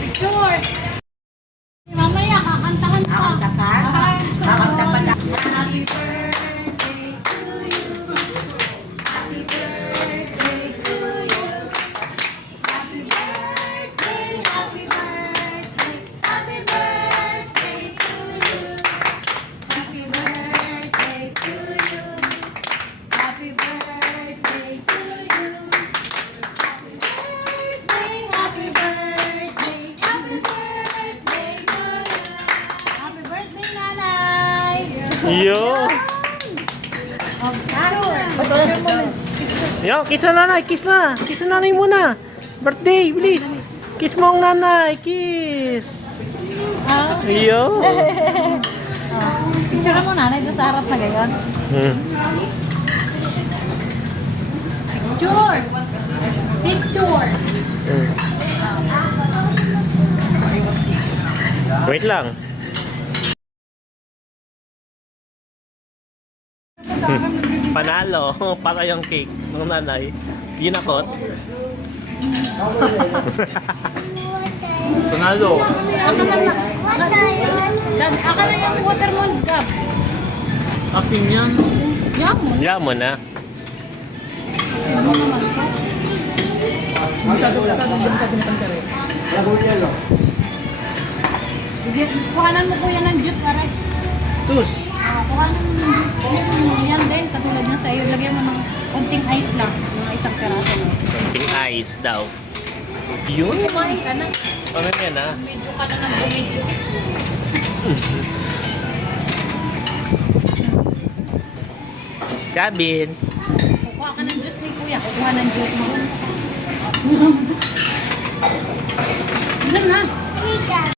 Picture. Mamaya, kakantahan pa. Kakanta pa. Happy birthday to you. Happy birthday to you. Happy birthday, happy birthday, happy birthday to you. Happy birthday to you. Happy birthday to you. Happy birthday, happy birthday, happy birthday to you. Happy birthday, Nanay! Yo! Yo, kiss na nanay, kiss na. Kiss na nanay muna. Birthday, please. Kiss mo ang nanay, kiss. Yo. Picture mo, Nanay, doon sa harap na gayon. Picture! Picture! Wait lang. Panalo para yung cake ng nanay. Ginakot. Panalo. Akala yung watermelon cup. Aking yan. Yamon. Yan mo na. Kuhanan mo po yan ng juice, aray. Tus. Kuhanan mo ng juice. Yan din, katulad ng sa iyo. Lagyan mo ng konting ice lang. Mga isang peraso. Konting ice daw. Yun. Kumain ka na. Ano yan ha? Medyo ka na ng bumidyo. Cabin. Kukuha ka ng juice ni Kuya. Kukuha ng juice mo. Ilan na?